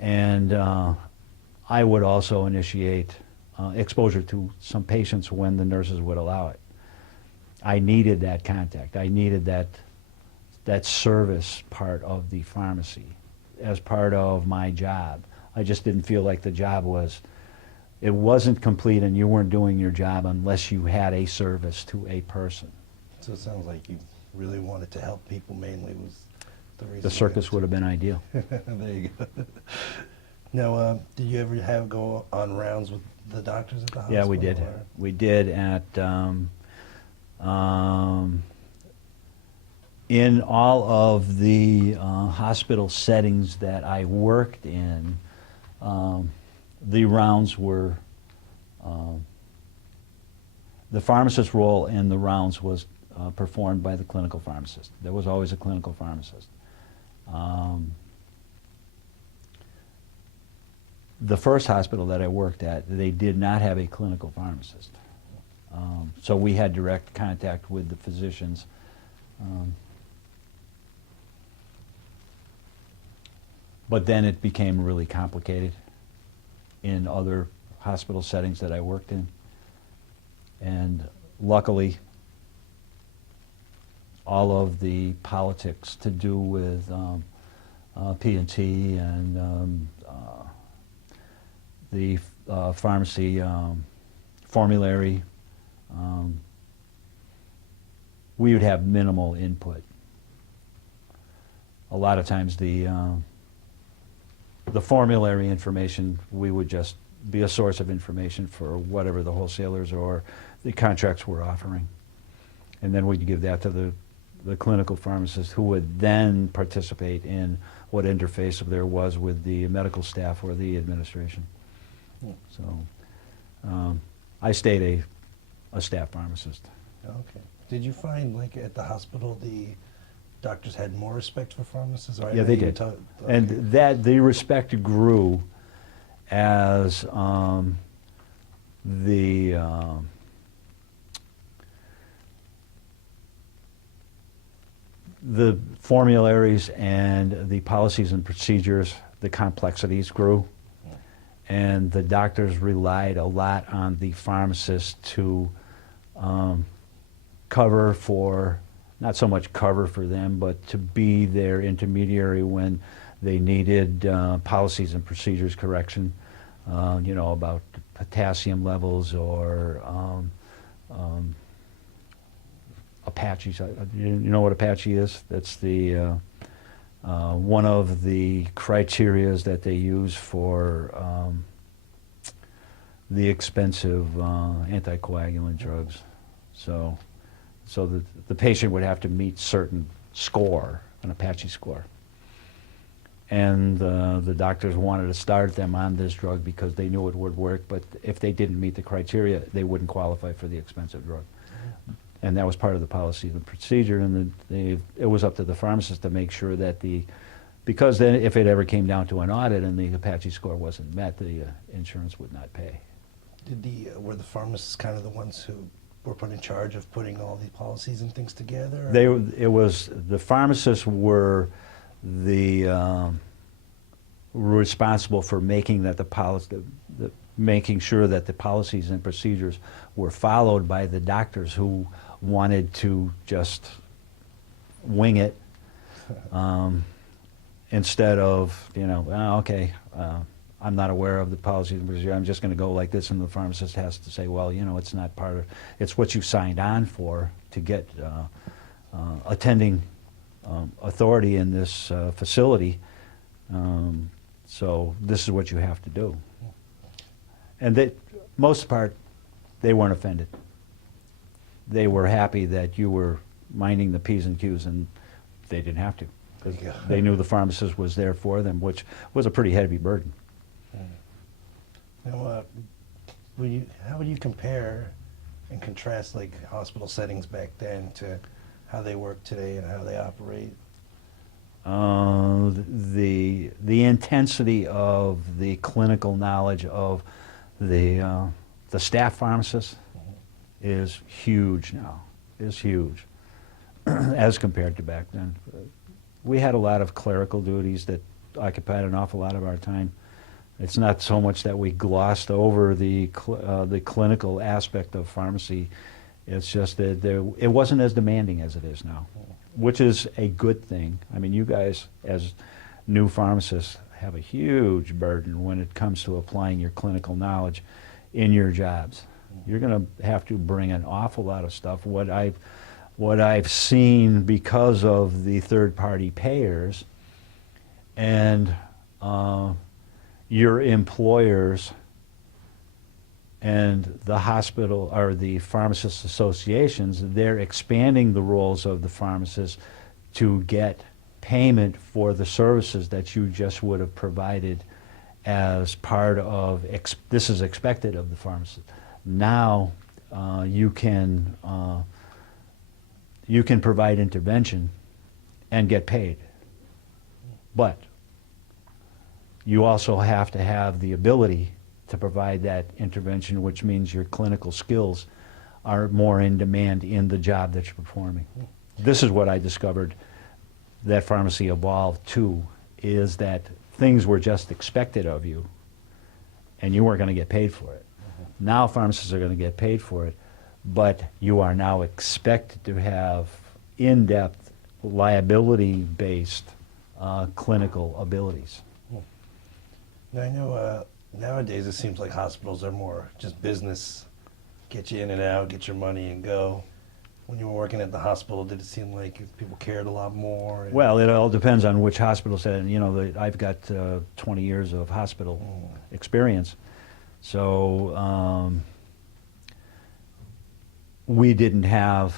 And I would also initiate exposure to some patients when the nurses would allow it. I needed that contact. I needed that service part of the pharmacy as part of my job. I just didn't feel like the job it wasn't complete, and you weren't doing your job unless you had a service to a person. So it sounds like you really wanted to help people mainly was the reason. The circus would have been ideal. There you go. Now, did you ever go on rounds with the doctors at the hospital? Yeah, we did. Or? We did at in all of the hospital settings that I worked in. The rounds were, the pharmacist's role in the rounds was performed by the clinical pharmacist. There was always a clinical pharmacist. The first hospital that I worked at, they did not have a clinical pharmacist. So we had direct contact with the physicians. But then it became really complicated in other hospital settings that I worked in. And luckily, all of the politics to do with P&T and the pharmacy formulary, we would have minimal input. A lot of times the formulary information, we would just be a source of information for whatever the wholesalers or the contracts were offering. And then we'd give that to the clinical pharmacist, who would then participate in what interface there was with the medical staff or the administration. So I stayed a staff pharmacist. Okay. Did you find, like, at the hospital, the doctors had more respect for pharmacists? Or Yeah, they did. Okay. And the respect grew as the formularies and the policies and procedures, the complexities grew. And the doctors relied a lot on the pharmacists to cover for, not so much cover for them, but to be their intermediary when they needed policies and procedures correction, you know, about potassium levels or Apaches. You know what Apache is? That's the one of the criterias that they use for the expensive anticoagulant drugs. So the patient would have to meet certain score, an Apache score. And the doctors wanted to start them on this drug because they knew it would work, but if they didn't meet the criteria, they wouldn't qualify for the expensive drug. And that was part of the policy, the procedure, and it was up to the pharmacist to make sure that because then if it ever came down to an audit and the Apache score wasn't met, the insurance would not pay. Were the pharmacists kind of the ones who were put in charge of putting all the policies and things together? The pharmacists were responsible for making that making sure that the policies and procedures were followed by the doctors who wanted to just wing it instead of, you know, oh, okay, I'm not aware of the policies and procedures, I'm just going to go like this, and the pharmacist has to say, well, you know, it's not part of, it's what you signed on for to get attending authority in this facility, so this is what you have to do. And most part, they weren't offended. They were happy that you were minding the P's and Q's, and they didn't have to. Because they knew the pharmacist was there for them, which was a pretty heavy burden. Now, how would you compare and contrast, like, hospital settings back then to how they work today and how they operate? The intensity of the clinical knowledge of the staff pharmacist is huge now, is huge, as compared to back then. We had a lot of clerical duties that occupied an awful lot of our time. It's not so much that we glossed over the clinical aspect of pharmacy. It's just that it wasn't as demanding as it is now, which is a good thing. I mean, you guys, as new pharmacists, have a huge burden when it comes to applying your clinical knowledge in your jobs. You're going to have to bring an awful lot of stuff. What I've seen because of the third-party payers and your employers and the hospital or the pharmacist associations, they're expanding the roles of the pharmacists to get payment for the services that you just would have provided as part of, this is expected of the pharmacist. Now you can provide intervention and get paid. But you also have to have the ability to provide that intervention, which means your clinical skills are more in demand in the job that you're performing. This is what I discovered that pharmacy evolved to, is that things were just expected of you and you weren't going to get paid for it. Now pharmacists are going to get paid for it, but you are now expected to have in-depth, liability-based clinical abilities. Now, I know nowadays it seems like hospitals are more just business, get you in and out, get your money and go. When you were working at the hospital, did it seem like people cared a lot more? Well, it all depends on which hospital setting. You know, I've got 20 years of hospital experience, so we didn't have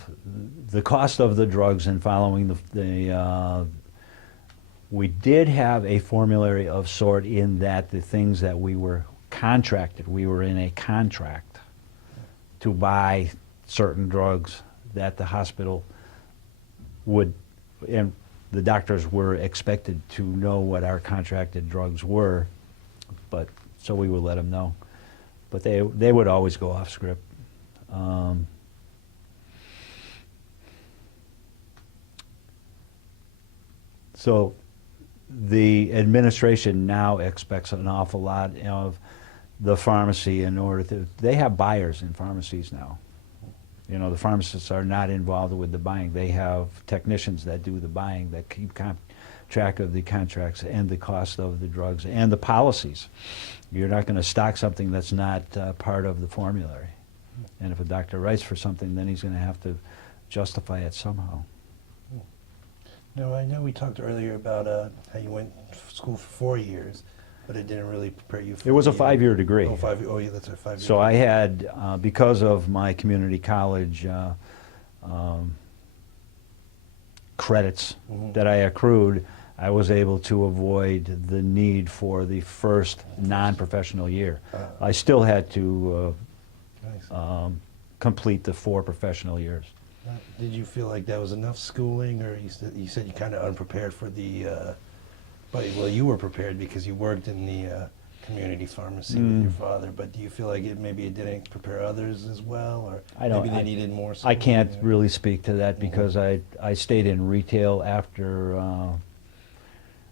the cost of the drugs and following we did have a formulary of sort in that the things that we were contracted, we were in a contract to buy certain drugs that the hospital would, and the doctors were expected to know what our contracted drugs were, but so we would let them know. But they would always go off script. So the administration now expects an awful lot of the pharmacy in order to, they have buyers in pharmacies now. You know, the pharmacists are not involved with the buying. They have technicians that do the buying, that keep track of the contracts and the cost of the drugs and the policies. You're not going to stock something that's not part of the formulary. And if a doctor writes for something, then he's going to have to justify it somehow. No, I know we talked earlier about how you went to school for 4 years, but it didn't really prepare you for It was a 5-year degree. Oh, 5 years. Oh, yeah, that's a 5-year. So I had, because of my community college credits that I accrued, I was able to avoid the need for the first non-professional year. I still had to Nice. Complete the 4 professional years. Did you feel like that was enough schooling, or you said you kind of unprepared for the, but well, you were prepared because you worked in the community pharmacy with your father, but do you feel like maybe it didn't prepare others as well, or maybe they needed more schooling? I can't really speak to that because I stayed in retail after,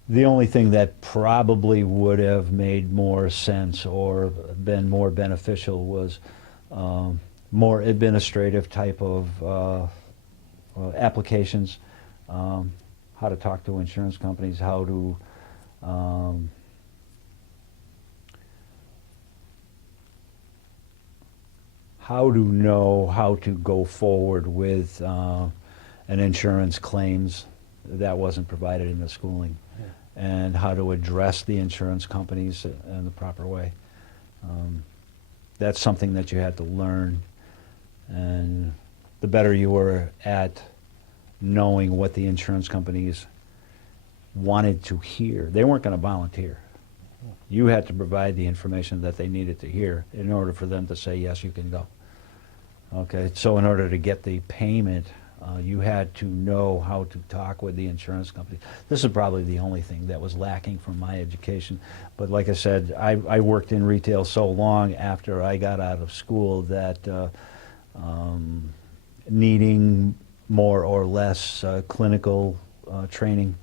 the only thing that probably would have made more sense or been more beneficial was more administrative type of applications, how to talk to insurance companies, how to know how to go forward with an insurance claims that wasn't provided in the schooling, and how to address the insurance companies in the proper way. That's something that you had to learn, and the better you were at knowing what the insurance companies wanted to hear. They weren't going to volunteer. You had to provide the information that they needed to hear in order for them to say, yes, you can go. Okay, so in order to get the payment, you had to know how to talk with the insurance company. This is probably the only thing that was lacking from my education. But like I said, I worked in retail so long after I got out of school that needing more or less clinical training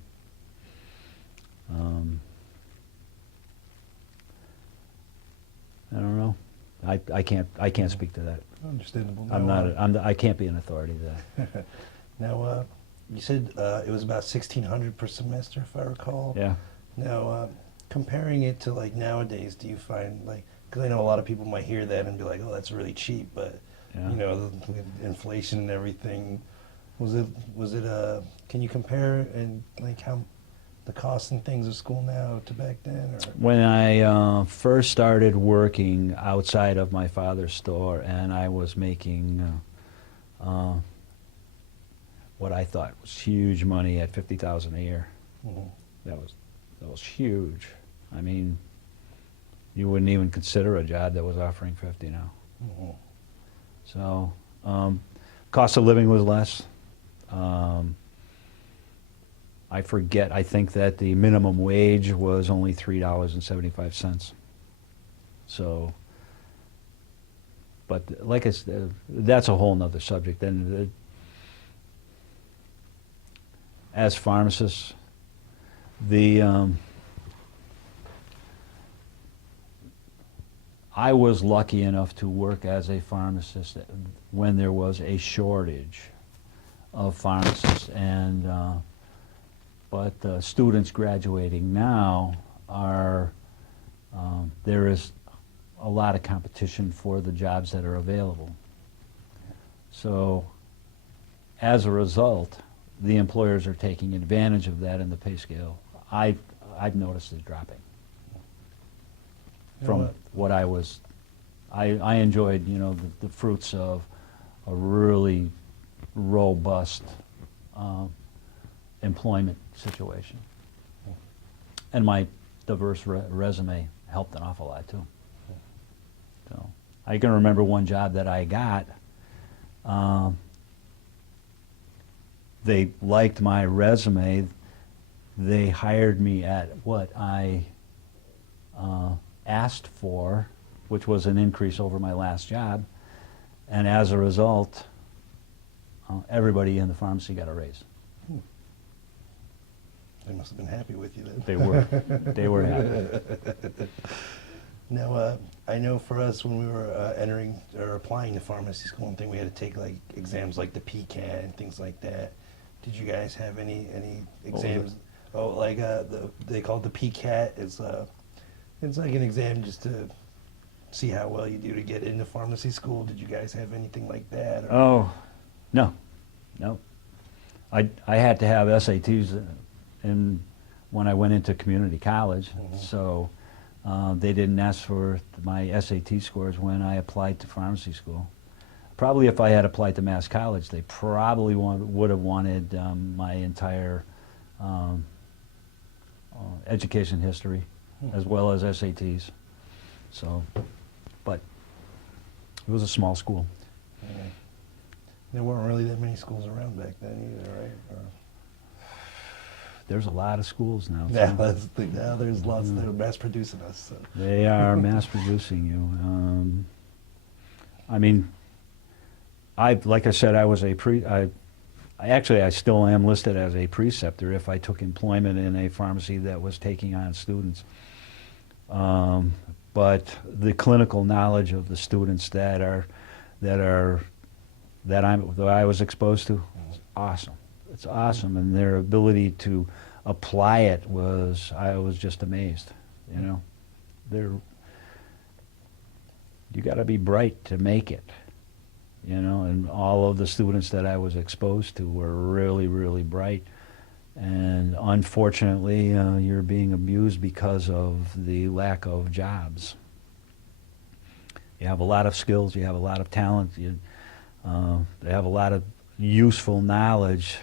I can't speak to that. Understandable. I can't be an authority there. Now, you said it was about 1,600 per semester, if I recall. Yeah. Now, comparing it to like nowadays, do you find like, because I know a lot of people might hear that and be like, oh, that's really cheap, but Yeah. you know, with inflation and everything, was it can you compare and like how the costs and things of school now to back then? Or? When I first started working outside of my father's store, and I was making what I thought was huge money at $50,000 a year. Mhm. That was huge. I mean, you wouldn't even consider a job that was offering 50 now. Mhm. So, cost of living was less. I forget, I think that the minimum wage was only $3.75. So, but like I said, that's a whole nother subject. And as pharmacists, I was lucky enough to work as a pharmacist when there was a shortage of pharmacists, and but students graduating now are there is a lot of competition for the jobs that are available. So as a result, the employers are taking advantage of that, and the pay scale I've noticed is dropping from what I was. I enjoyed, you know, the fruits of a really robust employment situation, and my diverse resume helped an awful lot too. So I can remember one job that I got. They liked my resume. They hired me at what I asked for, which was an increase over my last job, and as a result, everybody in the pharmacy got a raise. They must have been happy with you then. They were. They were happy. Now, I know for us when we were entering or applying to pharmacy school and thing, we had to take like exams like the PCAT and things like that. Did you guys have any exams? Oh, like they call it the PCAT. It's like an exam just to see how well you do to get into pharmacy school. Did you guys have anything like that? Or? Oh, no. I had to have SATs when I went into community college, so they didn't ask for my SAT scores when I applied to pharmacy school. Probably if I had applied to Mass College, they probably would have wanted my entire education history as well as SATs. So, but it was a small school. Yeah. There weren't really that many schools around back then either, right? Or... There's a lot of schools now. Yeah, that's the thing. Now there's lots that are mass producing us. So. They are mass producing you. I mean, like I said, I was I still am listed as a preceptor if I took employment in a pharmacy that was taking on students. But the clinical knowledge of the students that I was exposed to is awesome. It's awesome, and their ability to apply it I was just amazed. You know, you got to be bright to make it. You know, and all of the students that I was exposed to were really, really bright. And unfortunately, you're being abused because of the lack of jobs. You have a lot of skills, you have a lot of talent, you have a lot of useful knowledge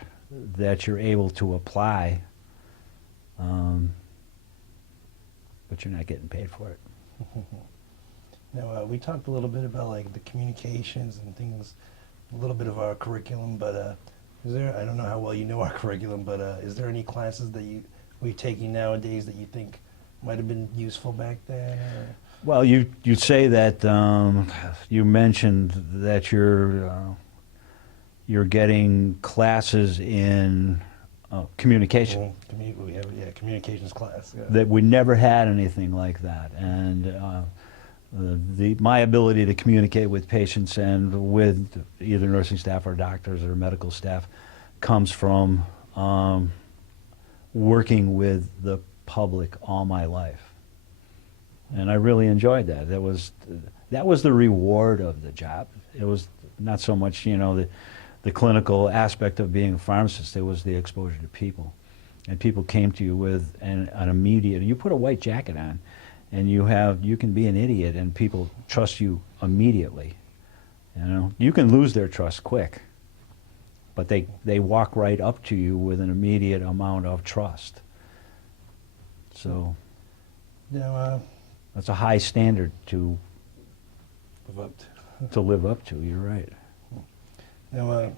that you're able to apply, but you're not getting paid for it. Now, we talked a little bit about like the communications and things, a little bit of our curriculum, but is there, I don't know how well you know our curriculum, but is there any classes that we're taking nowadays that you think might have been useful back then? Or? Well, you say that, you mentioned that you're getting classes in communication. We have, communications class. Yeah. That we never had anything like that. And my ability to communicate with patients and with either nursing staff or doctors or medical staff comes from working with the public all my life. And I really enjoyed that. That was the reward of the job. It was not so much, you know, the clinical aspect of being a pharmacist. It was the exposure to people. And people came to you with an immediate, you put a white jacket on, and you can be an idiot and people trust you immediately. You know, you can lose their trust quick, but they walk right up to you with an immediate amount of trust. So Now, that's a high standard to live up live up to. You're right. now,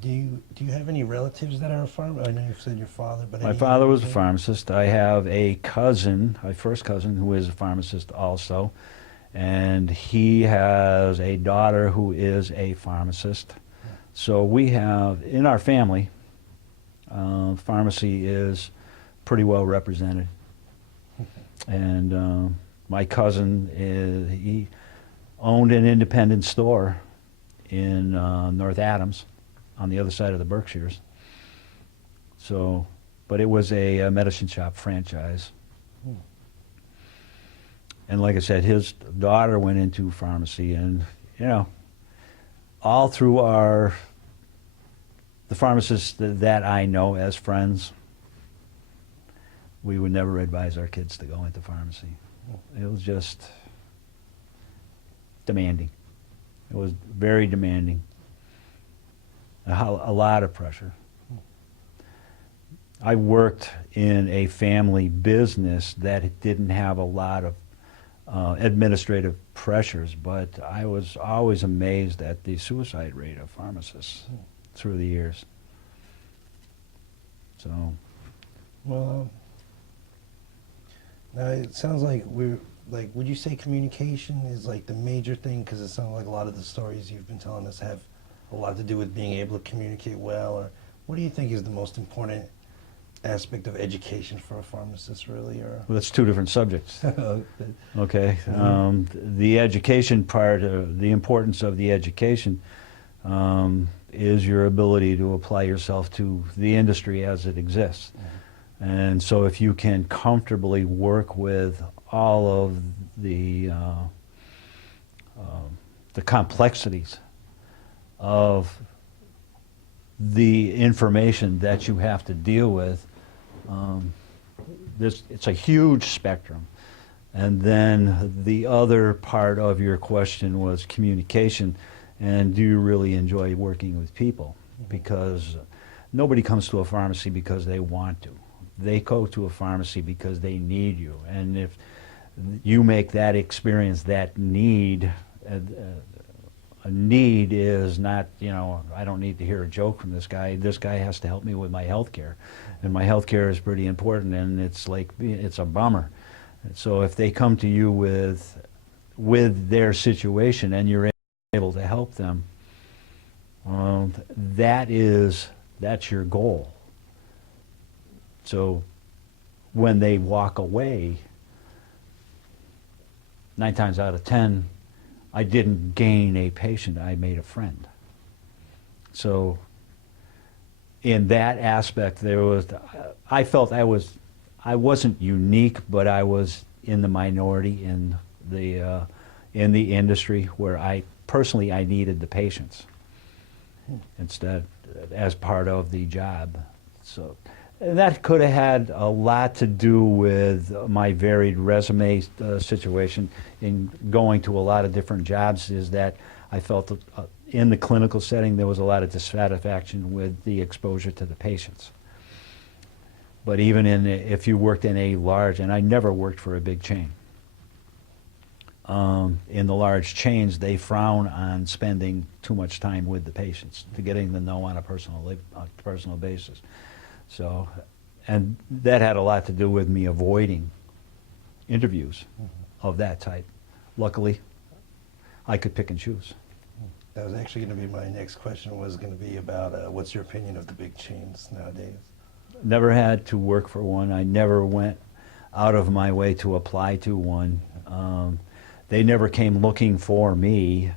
do you have any relatives that are a pharmacist? I know you've said your father, but My any father was a other- pharmacist. I have a cousin, my first cousin, who is a pharmacist also, and he has a daughter who is a pharmacist. So we have, in our family, pharmacy is pretty well represented. And my cousin, he owned an independent store in North Adams, on the other side of the Berkshires. So, but it was a medicine shop franchise. And like I said, his daughter went into pharmacy, and you know, all through the pharmacists that I know as friends, we would never advise our kids to go into pharmacy. It was just demanding. It was very demanding. A lot of pressure. I worked in a family business that didn't have a lot of administrative pressures, but I was always amazed at the suicide rate of pharmacists through the years. So, Well, now it sounds like would you say communication is like the major thing? Because it sounds like a lot of the stories you've been telling us have a lot to do with being able to communicate well. Or what do you think is the most important aspect of education for a pharmacist, really? Or well, that's two different subjects. Okay, the education part, the importance of the education is your ability to apply yourself to the industry as it exists. And so if you can comfortably work with all of the complexities of the information that you have to deal with, it's a huge spectrum. And then the other part of your question was communication, and do you really enjoy working with people? Because nobody comes to a pharmacy because they want to. They go to a pharmacy because they need you. And if you make that experience, that need, a need is not, you know, I don't need to hear a joke from this guy. This guy has to help me with my health care. And my health care is pretty important, and it's like, it's a bummer. So if they come to you with their situation and you're able to help them, that's your goal. So when they walk away, 9 times out of 10, I didn't gain a patient, I made a friend. So in that aspect, I felt I wasn't unique, but I was in the minority in the industry where I needed the patients instead, as part of the job. So, and that could have had a lot to do with my varied resume situation in going to a lot of different jobs, is that I felt that, in the clinical setting there was a lot of dissatisfaction with the exposure to the patients. But even if you worked in a large, and I never worked for a big chain, in the large chains they frown on spending too much time with the patients, to getting to know on a personal basis. So, and that had a lot to do with me avoiding interviews of that type. Luckily, I could pick and choose. that was actually going to be my next question, was going to be about what's your opinion of the big chains nowadays? Never had to work for one. I never went out of my way to apply to one. They never came looking for me.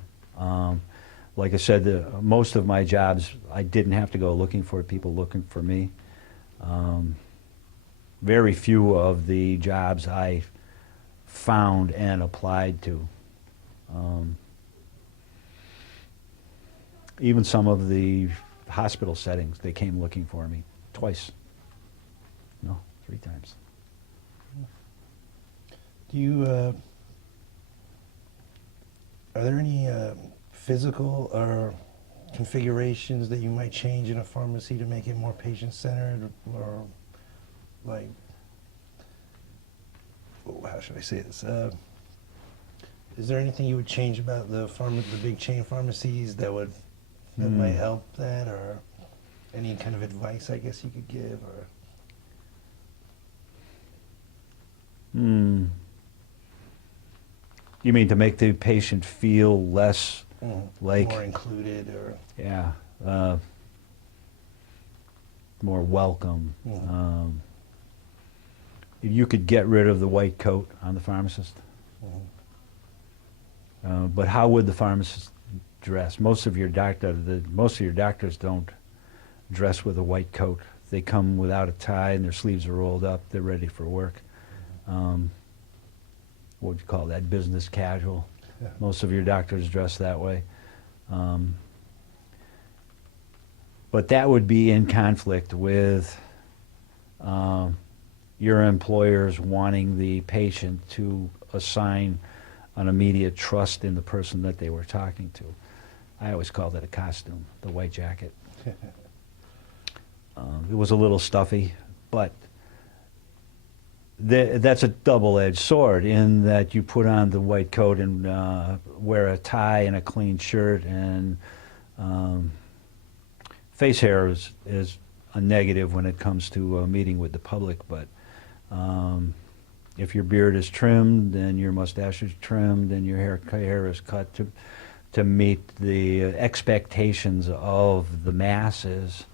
Like I said, most of my jobs, I didn't have to go looking for people looking for me. Very few of the jobs I found and applied to. Even some of the hospital settings, they came looking for me twice. No, 3 times. Do you, are there any physical or configurations that you might change in a pharmacy to make it more patient-centered, or like, oh, how should I say this? Is there anything you would change about the big chain pharmacies that might help that, or any kind of advice I guess you could give, or? You mean to make the patient feel less like... More included, or? Yeah. More welcome. If you could get rid of the white coat on the pharmacist. But how would the pharmacist dress? Most of your doctors don't dress with a white coat. They come without a tie and their sleeves are rolled up. They're ready for work. What would you call that? Business casual. Yeah. Most of your doctors dress that way. But that would be in conflict with your employers wanting the patient to assign an immediate trust in the person that they were talking to. I always called it a costume, the white jacket. It was a little stuffy, but that's a double-edged sword in that you put on the white coat and wear a tie and a clean shirt, and face hair is a negative when it comes to meeting with the public, but if your beard is trimmed and your mustache is trimmed and your hair is cut to meet the expectations of the masses,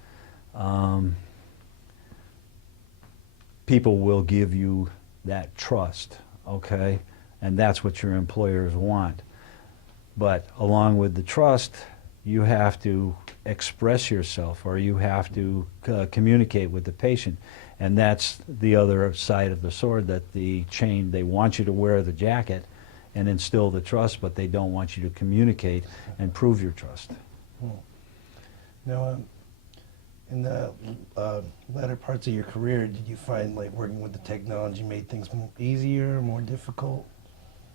people will give you that trust, okay? And that's what your employers want. But along with the trust, you have to express yourself, or you have to communicate with the patient. And that's the other side of the sword, that the chain, they want you to wear the jacket and instill the trust, but they don't want you to communicate and prove your trust. Now, in the latter parts of your career, did you find like working with the technology made things easier, more difficult?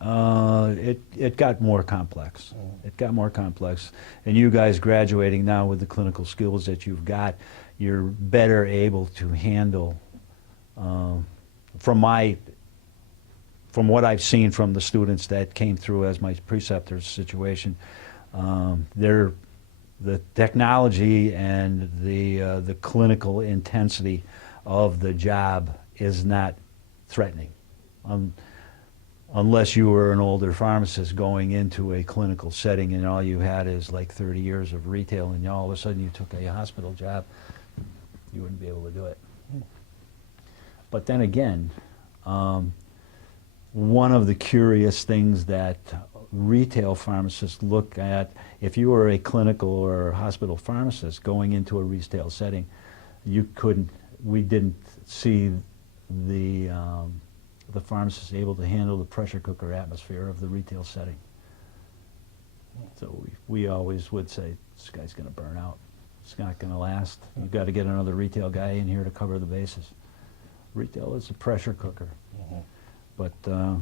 It got more complex. It got more complex. And you guys graduating now with the clinical skills that you've got, you're better able to handle, from what I've seen from the students that came through as my preceptor's situation, the technology and the clinical intensity of the job is not threatening. Unless you were an older pharmacist going into a clinical setting and all you had is like 30 years of retail, and all of a sudden you took a hospital job, you wouldn't be able to do it. But then again, one of the curious things that retail pharmacists look at, if you were a clinical or hospital pharmacist going into a retail setting, we didn't see the pharmacist able to handle the pressure cooker atmosphere of the retail setting. So we always would say, this guy's going to burn out. It's not going to last. You've got to get another retail guy in here to cover the bases. Retail is a pressure cooker. But the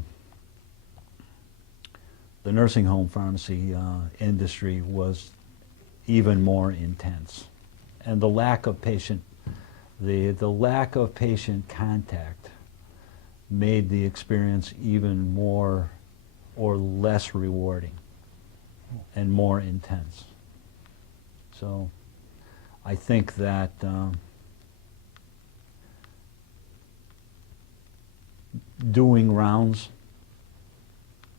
nursing home pharmacy industry was even more intense. And the lack of patient contact made the experience even more or less rewarding and more intense. So I think that doing rounds,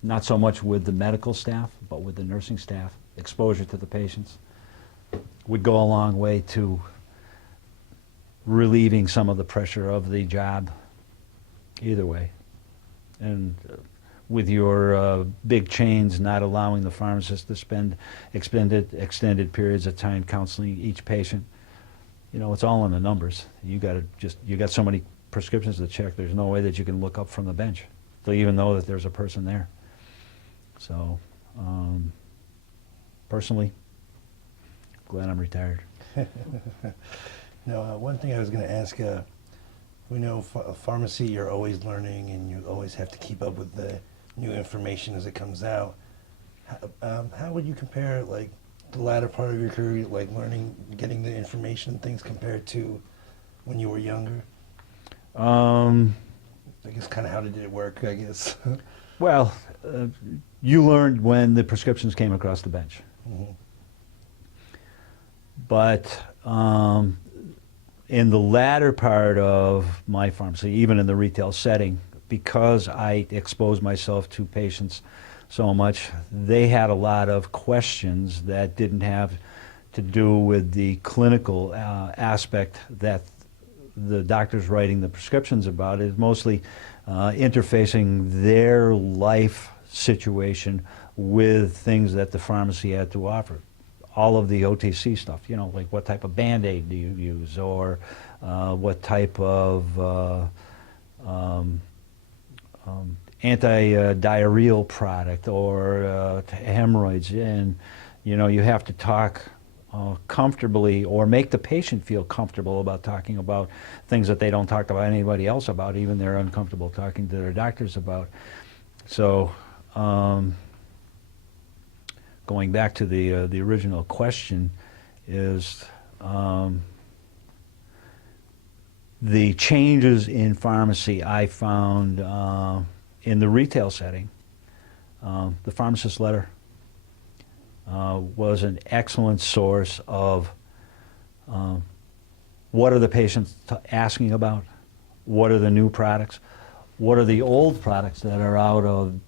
not so much with the medical staff, but with the nursing staff, exposure to the patients, would go a long way to relieving some of the pressure of the job, either way. And with your big chains not allowing the pharmacist to spend extended periods of time counseling each patient. You know, it's all in the numbers. You got so many prescriptions to check. There's no way that you can look up from the bench to even know that there's a person there. So, personally, glad I'm retired. Now, one thing I was going to ask, we know pharmacy, you're always learning and you always have to keep up with the new information as it comes out. How would you compare, like, the latter part of your career, like learning, getting the information and things compared to when you were younger? I guess kind of how did it work, I guess? Well, you learned when the prescriptions came across the bench. Mm-hmm. But in the latter part of my pharmacy, even in the retail setting, because I exposed myself to patients so much, they had a lot of questions that didn't have to do with the clinical aspect that the doctor's writing the prescriptions about. It's mostly interfacing their life situation with things that the pharmacy had to offer. All of the OTC stuff, you know, like what type of Band-Aid do you use, or what type of anti-diarrheal product, or hemorrhoids. And, you know, you have to talk comfortably, or make the patient feel comfortable about talking about things that they don't talk about anybody else about, even they're uncomfortable talking to their doctors about. So, going back to the original question, is the changes in pharmacy I found in the retail setting. The pharmacist letter was an excellent source of what are the patients asking about, what are the new products, what are the old products that are out of